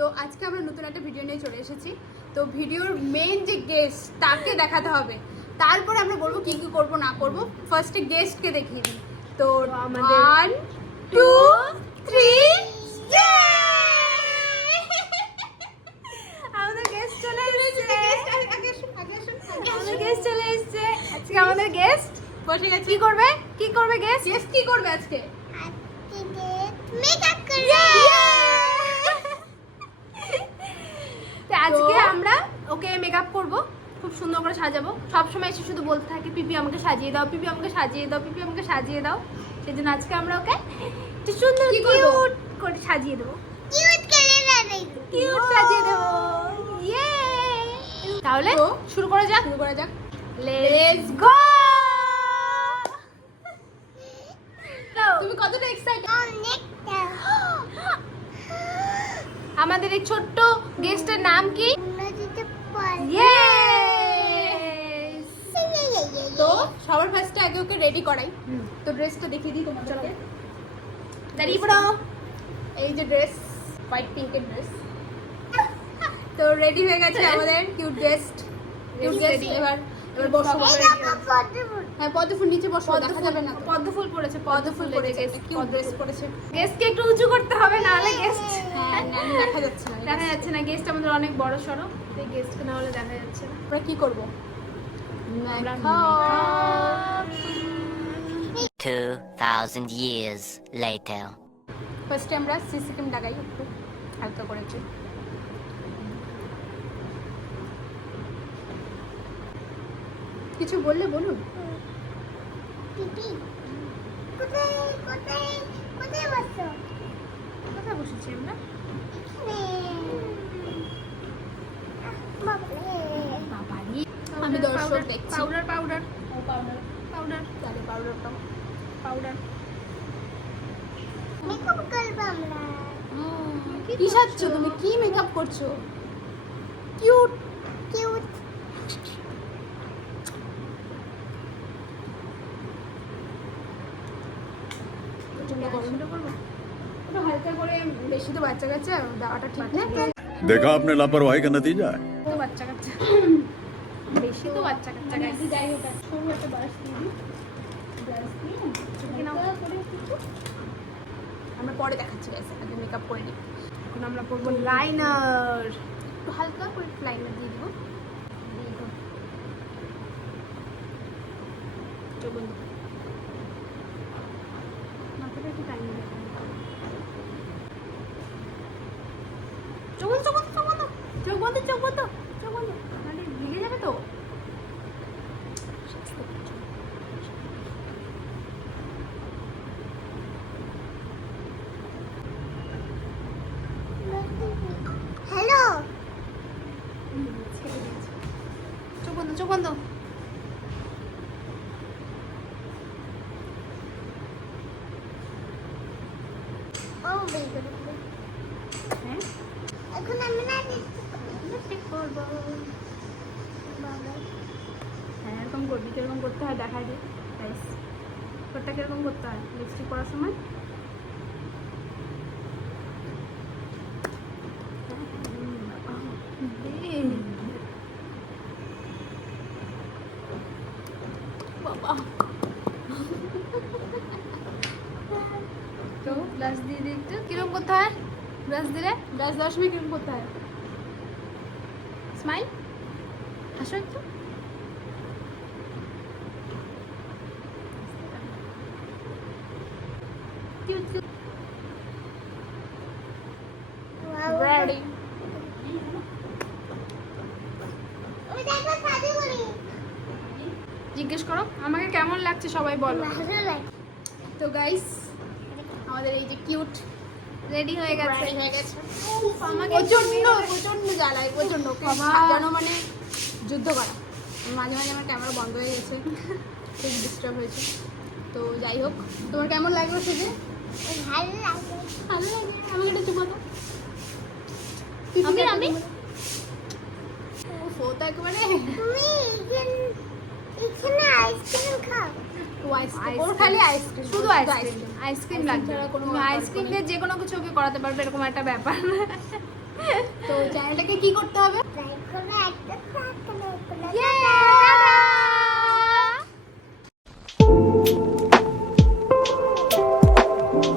তো আজকে আমরা নতুন একটা ভিডিও নিয়ে চলে এসেছি। তো ভিডিওর মেইন যে গেস্ট তাকে দেখাতে হবে, তারপরে আমরা বলবো কি কি করব না করব। ফার্স্টে গেস্টকে দেখিয়ে দিই। তো আমাদের 1 2 3 আমাদের গেস্ট চলে এসেছে। আমাদের গেস্ট চলে এসেছে। আজকে আমাদের গেস্ট বসে গেছে। কি করবে? কি করবে গেস্ট? গেস্ট কি করবে আজকে? মেকআপ করবে। তো আজকে আমরা ওকে মেকআপ করব, খুব সুন্দর করে সাজাবো। সব সময় এসে শুধু বলতে থাকে পিপি আমাকে সাজিয়ে দাও, পিপি আমাকে সাজিয়ে দাও, পিপি আমাকে সাজিয়ে দাও। সেজন্য আজকে আমরা ওকে একটু সুন্দর কি করবো? কিউট করে সাজিয়ে দেবো, কিউট কালার আছে। কিউট সাজিয়ে দেবো। ইয়ে! তাহলে তো শুরু করা যাক। শুরু করা যাক। Let's go! তুমি কতটা এক্সাইটেড? অনেকটা। আমাদের এই ছোট্ট গেস্টের নাম কি? নদীতে পড়ে। ইয়েস! তো সবার ফার্স্টে আগে ওকে রেডি করাই। তো ড্রেসটা দেখিয়ে দিই তোমাদেরকে। দাঁড়িয়ে পড়ো। এই যে ড্রেস, হোয়াইট পিঙ্কের ড্রেস। তো রেডি হয়ে গেছে আমাদের কিউট গেস্ট। কিউট গেস্ট এবার বসো। হ্যাঁ, পদ্মফুল নিচে বসো, দেখা যাবে না তো। পদ্মফুল পড়েছে, পদ্মফুল পরেছে, কিউট ড্রেস পরেছে। গেস্টকে একটু উঁচু করতে হবে, নাহলে গেস্ট হ্যাঁ, দেখা যাচ্ছে না। দেখা যাচ্ছে না। গেস্ট আমাদের অনেক বড় সড়ো, এই গেস্টকে না হলে দেখা যাচ্ছে না। আমরা কি করব? আমরা মেকআপ। 2,000 years later. ফার্স্টে আমরা সিসি ক্রিম লাগাই একটু হালকা করেছি। কিছু বললে বলুন। পিপি কোথায় কোথায় কোথায় বসছো? কোথায় বসেছি আমরা? বাবারি, আমি দর্শক দেখছি। পাউডার পাউডার পাউডার, পাউডার তাহলে পাউডারটা। পাউডার। মেকআপ করবো আমরা। কি সাজছো তুমি? কি মেকআপ করছো? কিউট। কিউট। গরমটা করবো? একটু হালকা করে, বেশি তো বাচ্চা কাচ্চা দেওয়াটা ঠিক না। देखा आपने लापरवाही का नतीजा है। তো বাচ্চা কাচ্চা, বেশি তো বাচ্চা কাচ্চা মানে গাইস। যাই হোক, একটা সরু একটা ব্রাশ দিয়ে দিই। ব্রাশ দিয়ে চুমকি নাও। হালকা করে একটু। আমরা পরে দেখাচ্ছি গাইস, আগে মেকআপ করে নিই। এখন আমরা করবো লাইনার। একটু হালকা করে লাইনার দিয়ে দিব। চোখ বন্ধ। মাথাটা একটু টাইম দেবে। চোখ বন্ধ, চোখ বন্ধ, চোখ বন্ধ, চোখ বন্ধ, চোখ বন্ধ, চোখ বন্ধ। নাহলে ভিজে যাবে তো। হ্যালো। চোখ বন্ধ, চোখ বন্ধ। ও বেবি। হ্যাঁ, এখন আমরা লিপস্টিক করবো। হ্যাঁ, এরকম করবি, কিরকম করতে হয় দেখাই দে গাইস। তোরটা কিরকম করতে হয় লিপস্টিক করার সময়? বাবা, তো ব্লাশ দিয়ে দিই একটু। কিরকম করতে হয় ব্লাশ দিলে? ব্রাশ দেওয়ার সময় কিরকম করতে হয়? স্মাইল, হাসো একটু। রেডি। ওই দেখো সাজু করি। জিজ্ঞেস করো আমাকে কেমন লাগছে, সবাই বলো। ভালো লাগে। তো গাইস, আমাদের এই যে কিউট রেডি হয়ে গেছে। রেডি হয়ে গেছে। আমাকে প্রচন্ড জ্বালায়, প্রচন্ড। বাবা। সাজানো মানে যুদ্ধ করা। মাঝে মাঝে আমার ক্যামেরা বন্ধ হয়ে গেছে, খুব ডিস্টার্ব হয়েছে। তো যাই হোক, তোমার কেমন লাগলো সেজে? ভালো লাগে। ভালো লাগে। আমাকে একটু চুপ করো। আমি ও তো একেবারে তুমি এখানে আইসক্রিম খাও। ওর খালি আইসক্রিম, শুধু আইসক্রিম, আইসক্রিম লাগবে। ছাড়া কোনো তুমি আইসক্রিম দিয়ে যে কোনো কিছু ওকে করাতে পারবে, এরকম একটা ব্যাপার। তো চ্যানেলটাকে কি করতে হবে? লাইক করবে